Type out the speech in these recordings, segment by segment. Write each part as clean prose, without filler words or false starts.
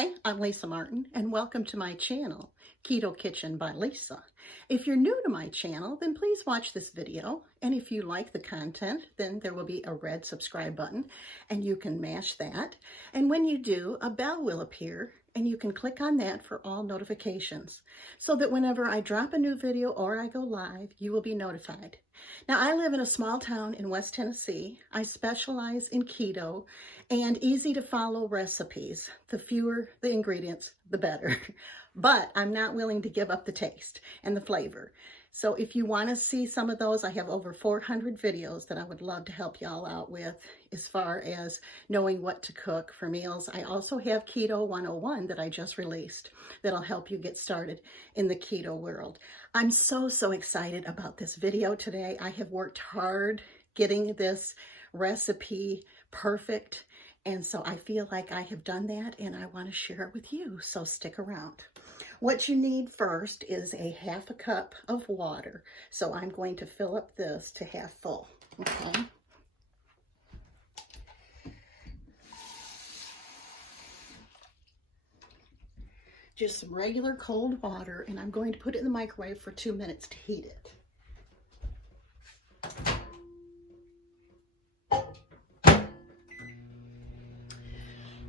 Hi, I'm Lisa Martin, and welcome to my channel, Keto Kitchen by Lisa. If you're new to my channel, then please watch this video, and if you like the content, then there will be a red subscribe button, and you can mash that. And when you do, a bell will appear, and you can click on that for all notifications, so that whenever I drop a new video or I go live, you will be notified. Now, I live in a small town in West Tennessee. I specialize in keto and easy to follow recipes. The fewer the ingredients, the better. But I'm not willing to give up the taste and the flavor. So if you want to see some of those, I have over 400 videos that I would love to help y'all out with as far as knowing what to cook for meals. I also have Keto 101 that I just released that'll help you get started in the keto world. I'm so excited about this video today. I have worked hard getting this recipe perfect, and so I feel like I have done that, and I want to share it with you, so stick around. What you need first is a half a cup of water. So I'm going to fill up this to half full, okay? Just some regular cold water, and I'm going to put it in the microwave for 2 minutes to heat it.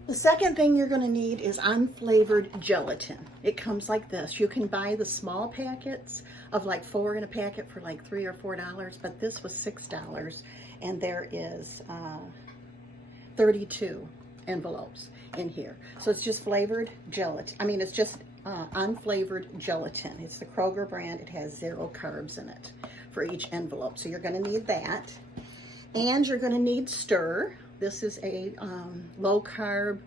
The second thing you're going to need is unflavored gelatin. It comes like this. You can buy the small packets of like 4 in a packet for like $3 or $4, but this was $6, and there is 32 envelopes in here. So it's just flavored gelatin. I mean, it's just unflavored gelatin. It's the Kroger brand. It has 0 carbs in it for each envelope. So you're going to need that. And you're going to need stir. This is a low carb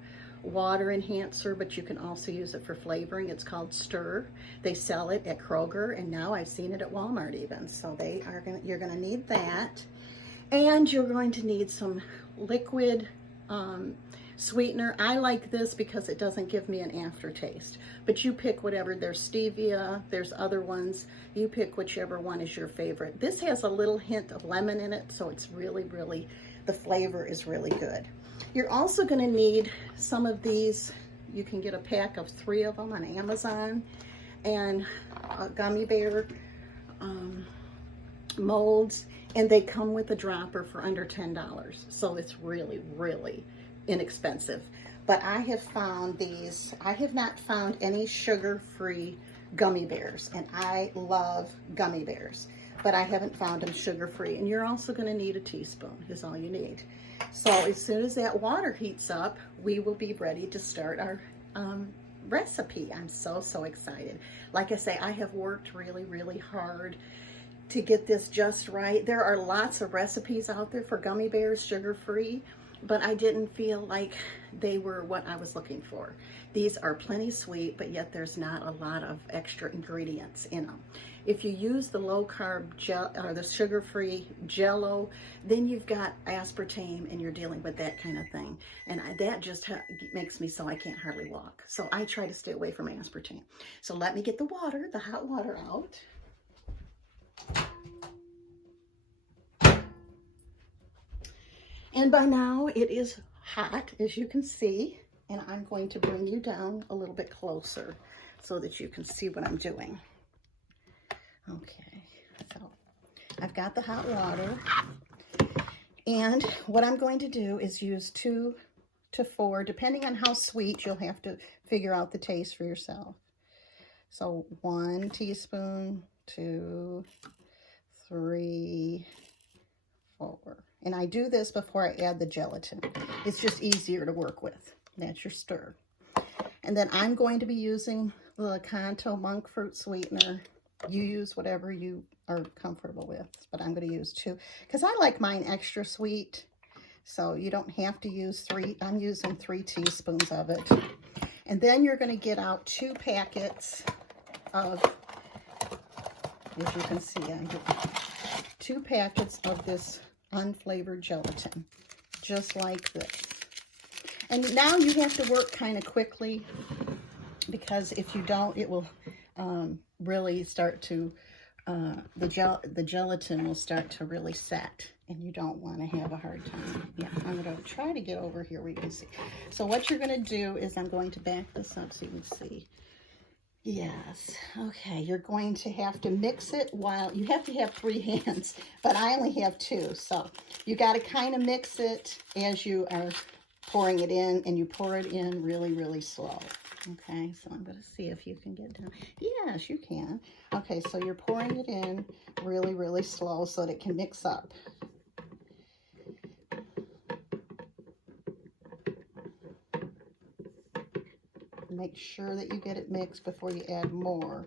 water enhancer, but you can also use it for flavoring. It's called Stir. They sell it at Kroger, and now I've seen it at Walmart even. So you're going to need that. And you're going to need some liquid sweetener. I like this because it doesn't give me an aftertaste, but you pick whatever. There's stevia, there's other ones. You pick whichever one is your favorite. This has a little hint of lemon in it, so it's really, the flavor is really good. You're also going to need some of these. You can get a pack of 3 of them on Amazon, and gummy bear molds, and they come with a dropper for under $10. So it's really inexpensive. But I have found these. I have not found any sugar-free gummy bears, and I love gummy bears, but I haven't found them sugar-free. And you're also going to need a teaspoon is all you need. So as soon as that water heats up, we will be ready to start our recipe. I'm so excited. Like I say, I have worked really hard to get this just right. There are lots of recipes out there for gummy bears sugar-free, but I didn't feel like they were what I was looking for. These are plenty sweet, but yet there's not a lot of extra ingredients in them. If you use the low-carb gel or the sugar-free Jello, then you've got aspartame and you're dealing with that kind of thing. And that just makes me so I can't hardly walk. So I try to stay away from aspartame. So let me get the water, the hot water out. And by now it is hot, as you can see, and I'm going to bring you down a little bit closer so that you can see what I'm doing. Okay, so I've got the hot water, and what I'm going to do is use 2 to 4, depending on how sweet. You'll have to figure out the taste for yourself. So 1 teaspoon, 2, 3, 4. And I do this before I add the gelatin. It's just easier to work with. That's your stir. And then I'm going to be using the Kanto monk fruit sweetener. You use whatever you are comfortable with, but I'm going to use 2 because I like mine extra sweet. So you don't have to use 3. I'm using 3 teaspoons of it. And then you're going to get out 2 packets of, as you can see, I'm getting 2 packets of this unflavored gelatin, just like this. And now you have to work kind of quickly, because if you don't, it will really start to the gelatin will start to really set, and you don't want to have a hard time. Yeah, I'm going to try to get over here where you can see. So what you're going to do is I'm going to back this up so you can see. Yes, okay, you're going to have to mix it while, you have to have 3 hands, but I only have 2, so you got to kind of mix it as you are pouring it in, and you pour it in really, really slow. Okay, so I'm going to see if you can get down. Yes, you can. Okay, so you're pouring it in really, really slow so that it can mix up. Make sure that you get it mixed before you add more,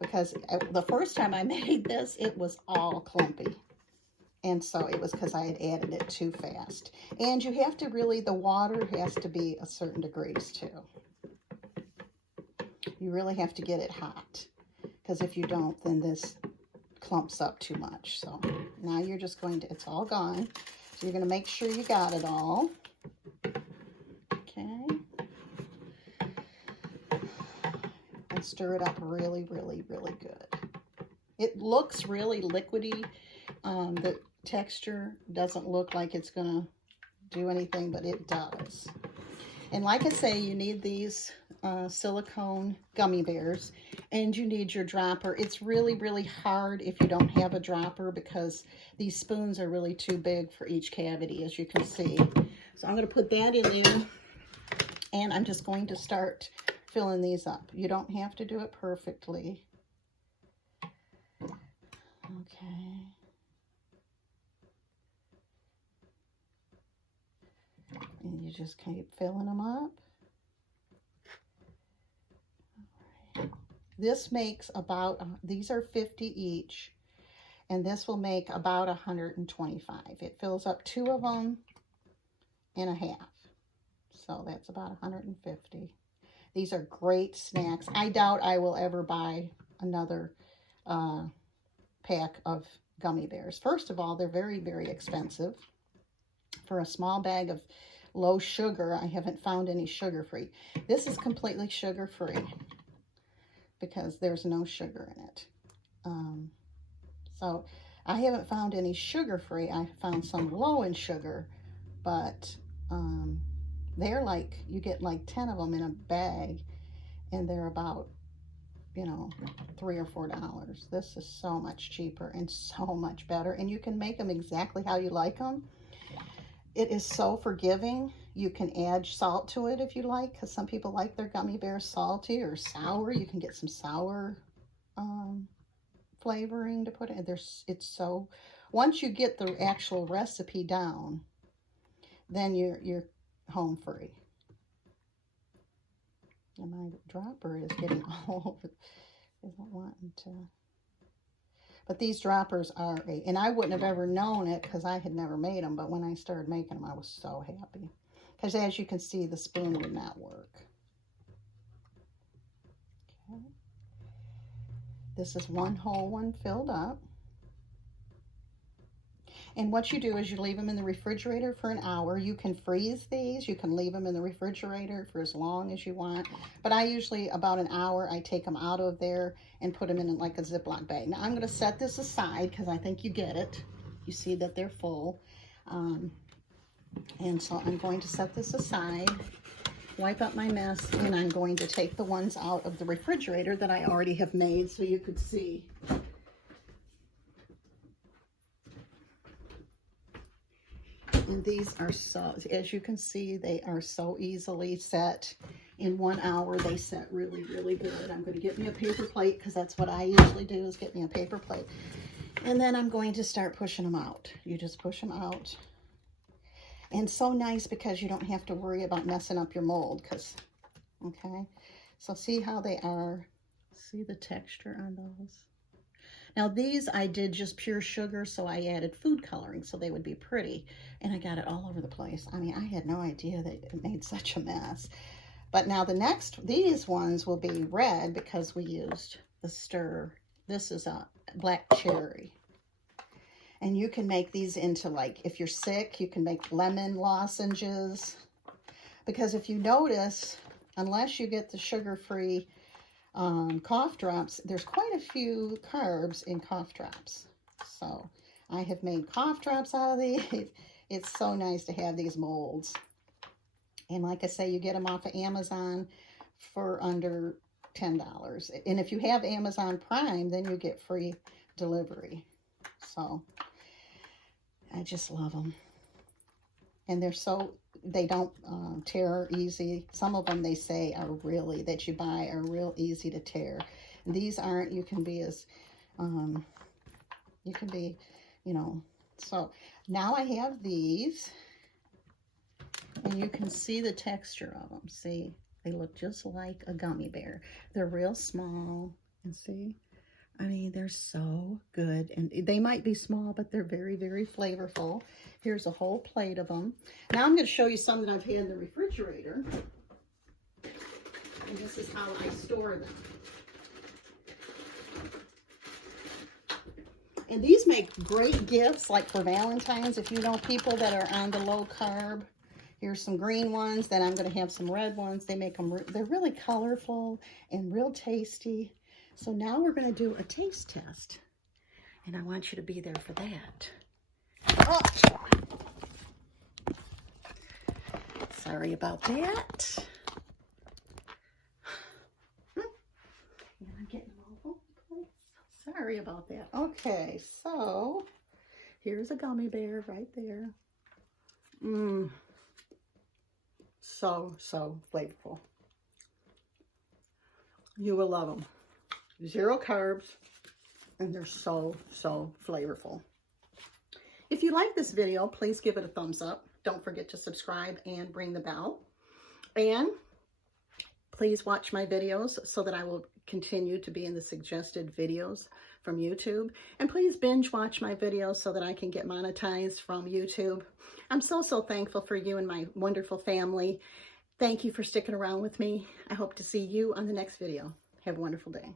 because the first time I made this, it was all clumpy. And so it was because I had added it too fast. And you have to really, the water has to be a certain degrees too. You really have to get it hot, because if you don't, then this clumps up too much. So now you're just going to, it's all gone. So you're going to make sure you got it all. Okay. And stir it up really, really, really good. It looks really liquidy. The texture doesn't look like it's going to do anything, but it does. And like I say, you need these silicone gummy bears, and you need your dropper. It's really, really hard if you don't have a dropper, because these spoons are really too big for each cavity, as you can see. So I'm going to put that in there, and I'm just going to start filling these up. You don't have to do it perfectly. Okay. And you just keep filling them up. This makes about, these are 50 each, and this will make about 125. It fills up 2 of them and a half. So that's about 150. These are great snacks. I doubt I will ever buy another pack of gummy bears. First of all, they're very, very expensive. For a small bag of low sugar, I haven't found any sugar-free. This is completely sugar-free, because there's no sugar in it. So I haven't found any sugar-free. I found some low in sugar, but they're like, you get like 10 of them in a bag, and they're about, you know, $3 or $4. This is so much cheaper and so much better, and you can make them exactly how you like them. It is so forgiving. You can add salt to it if you like, because some people like their gummy bears salty or sour. You can get some sour flavoring to put in. It's so, once you get the actual recipe down, then you're home free. And my dropper is getting all over. Isn't wanting to. But these droppers are, and I wouldn't have ever known it because I had never made them, but when I started making them, I was so happy. Because as you can see, the spoon would not work. Okay. This is one whole one filled up. And what you do is you leave them in the refrigerator for an hour. You can freeze these. You can leave them in the refrigerator for as long as you want. But I usually, about an hour, I take them out of there and put them in like a Ziploc bag. Now, I'm going to set this aside because I think you get it. You see that they're full. And so I'm going to set this aside, wipe up my mess, and I'm going to take the ones out of the refrigerator that I already have made so you could see. And these are so, as you can see, they are so easily set. In 1 hour, they set really, really good. I'm going to get me a paper plate because that's what I usually do, is get me a paper plate. And then I'm going to start pushing them out. You just push them out. And so nice because you don't have to worry about messing up your mold. Okay, so see how they are. See the texture on those. Now these I did just pure sugar, so I added food coloring so they would be pretty. And I got it all over the place. I mean, I had no idea that it made such a mess. But now these ones will be red because we used the stir. This is a black cherry. And you can make these into, like, if you're sick, you can make lemon lozenges. Because if you notice, unless you get the sugar-free cough drops. There's quite a few carbs in cough drops. So I have made cough drops out of these. It's so nice to have these molds. And like I say, you get them off of Amazon for under $10. And if you have Amazon Prime, then you get free delivery. So I just love them. And they don't tear easy. Some of them they say are really, that you buy are real easy to tear. And these aren't. You can be, you know. So now I have these. And you can see the texture of them. See, they look just like a gummy bear. They're real small. And see, I mean, they're so good. And they might be small, but they're very, very flavorful. Here's a whole plate of them. Now I'm going to show you some that I've had in the refrigerator. And this is how I store them. And these make great gifts, like for Valentine's, if you know people that are on the low carb. Here's some green ones, then I'm going to have some red ones. They make them, they're really colorful and real tasty. So now we're going to do a taste test. And I want you to be there for that. Oh. Sorry about that. And I'm getting all over the place. Sorry about that. Okay, so here's a gummy bear right there. So flavorful. You will love them. 0 carbs, and they're so flavorful. If you like this video, please give it a thumbs up. Don't forget to subscribe and ring the bell. And please watch my videos so that I will continue to be in the suggested videos from YouTube. And please binge watch my videos so that I can get monetized from YouTube. I'm so thankful for you and my wonderful family. Thank you for sticking around with me. I hope to see you on the next video. Have a wonderful day.